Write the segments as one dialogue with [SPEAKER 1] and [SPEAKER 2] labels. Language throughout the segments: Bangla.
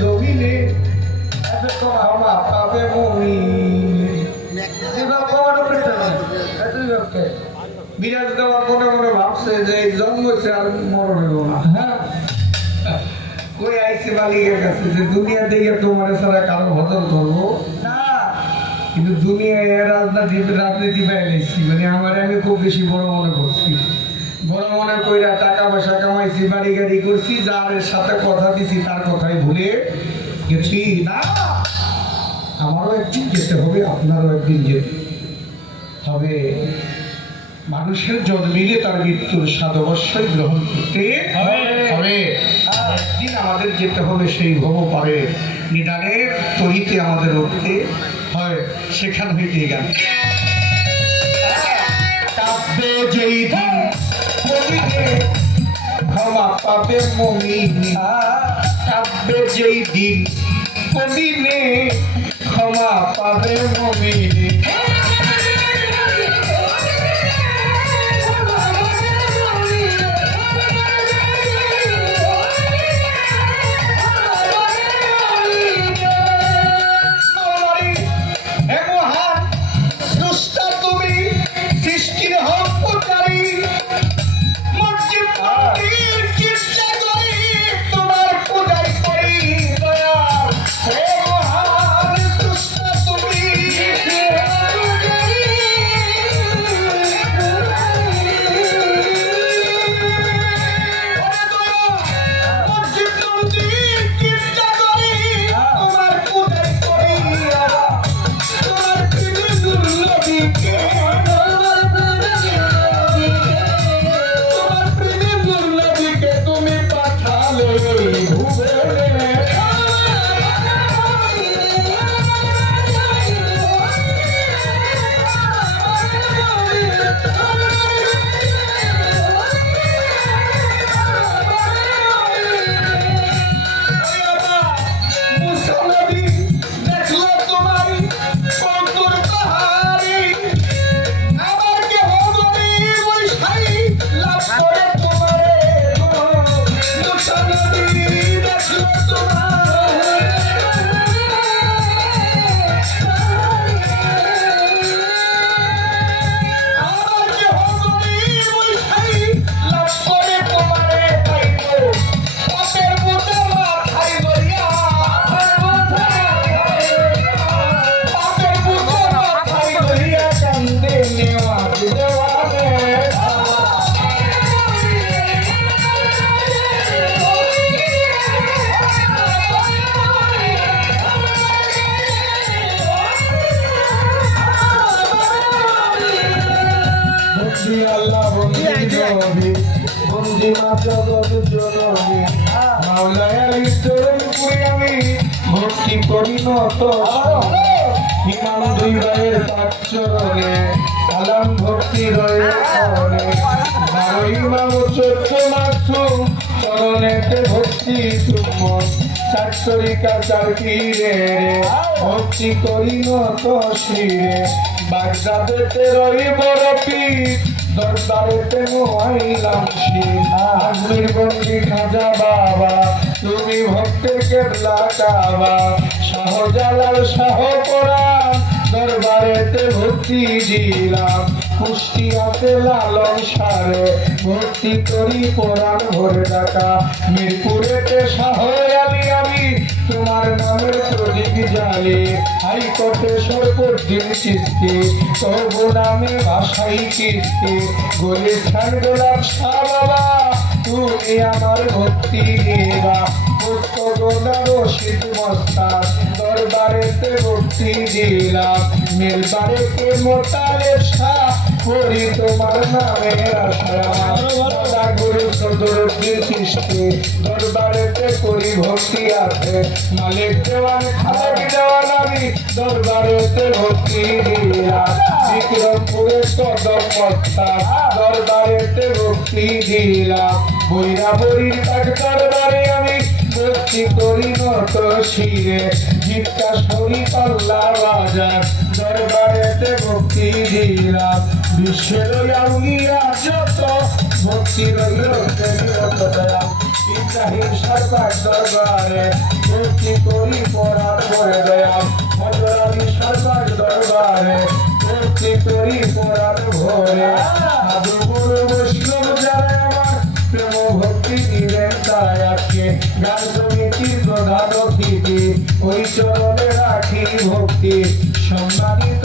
[SPEAKER 1] জমিনে পাবে বিরাজ দেওয়া মনে মনে ভাবছে যে এই জন্ম হচ্ছে আর মরণ হইব না। হ্যাঁ? কই আইসি মালিকের কাছে যে দুনিয়া দেখে তোমার ছাড়া কারও ভজন করব? না। কিন্তু দুনিয়ায় রাজনীতি রাজনীতি পাইলেছি মানে আমার আমি খুব বেশি বড় মনে করছি। বড় মনে কইরা টাকা পয়সা কামাইছি বাড়ি গাড়ি করছি যার সাথে কথা দিছি তার কথাই ভুলে গেছি। না আমারও একদিন যেতে হবে আপনারও একদিন যেতে হবে। মানুষের জন্মিলে তার মৃত্যুর স্বাদ অবশ্যই গ্রহণ করতে হবে। একদিন আমাদের যেতে হবে সেই ভব পারে নিদানের তরিতে আমাদের উঠতে হয় সেখান হইতে গেল কাব্যে যেই দিন পাবে মমিনা কাব্যে যেই দিন। করিলে ক্ষমা পাবে মমিনে জগৎ জননী মাওলায় আলী চরণ করি আমি ভক্তি করি নত ইমাম দুই ভাইয়ের পাক চরণে সালাম ভক্তি রয়ে বারো ইমাম চোদ্দ মাসুম চরণেতে ভক্তি তুমন চার তরিকা ভক্তি করি শিরে বাগদাদেতে রই বড় পীর দরবারেতে মোয়াইলাম শির আজমির বন্দি খাজা বাবা, তুমি ভক্তের কেবলা কাবা। শাহজালাল শাহ পরাণ দরবারেতে ভক্তি দিলাম। কুষ্টিয়াতে লালন সারে, ভক্তি করি পরাণ ভরে ডাকা। মিরপুরেতে শাহ তোমার নামের প্রদীপ জালি হাইকোর্টে সর্বদিন চিস্তি, তবু নামে ভাষাই কীর্তি গুলিস্তান গোলাপ শাহ বাবা, তুমি আমার ভক্তি দেবা। পুষ্পগোদার শীত মস্তা, দরবারেতে ভক্তি দিলাম। মেলবারেতে শাহ করি তোমার নামের আশা। গুরু সদর সৃষ্টি, দরবারেতে করি ভক্তি আছে। মালিক দেওয়ান, খালেক দেওয়ান আমি, দরবারেতে ভক্তি দিলাম বিক্রমপুরের কদম মস্তা দরবারেতে ভক্তি দিলাম বৈরা বৈর তাক দরবারে আমি ভক্তি করি নত শিরে। জিজ্ঞা সরি পাল্লা বাজার, দরবারেতে ভক্তি দিলাম। বিশ্বের আউলিয়া যত ভক্তি রইল দয়া ইব্রাহিম সরকার দরবারে ভক্তি করি পরাণ করে দয়াল মজরানি সরকার দরবারে ভক্তি করি পরাণ ভরে সাধু গুরু বৈষ্ণব যারা আমার প্রেম ভক্তি দিবেন তাই আজকে গান সমিতির প্রধান অতিথি ওই চরণে রাখি ভক্তি সম্মানিত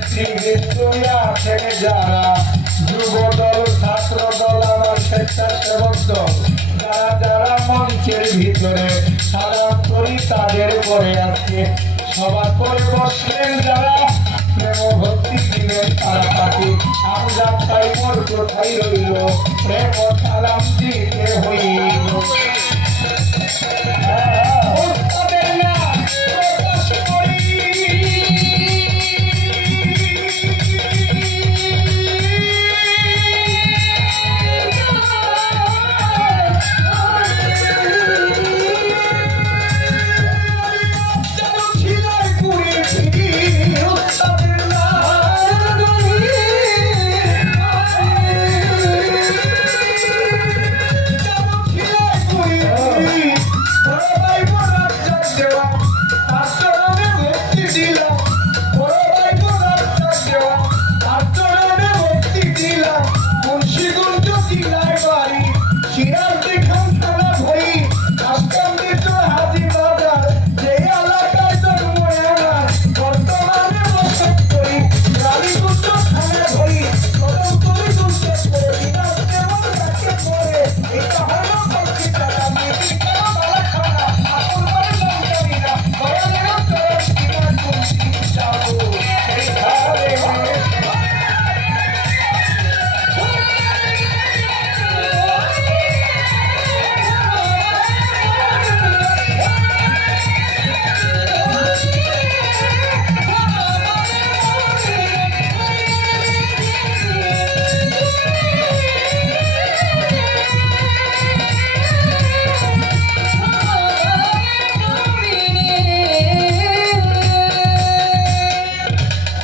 [SPEAKER 1] বিএনপির নেতৃবৃন্দ আছেন যারা। যুব দল ছাত্র দল আমার স্বেচ্ছাসেবক দল। যারা যারা মঞ্চের ভিতরে সালাম করি তাদের পরে আজকে সবার পরে বসলেন যারা। প্রেম ভক্তি দিলেন তারা তাকে। আমরা তাই মোর কোথায় রইল প্রেম সালাম দিলেন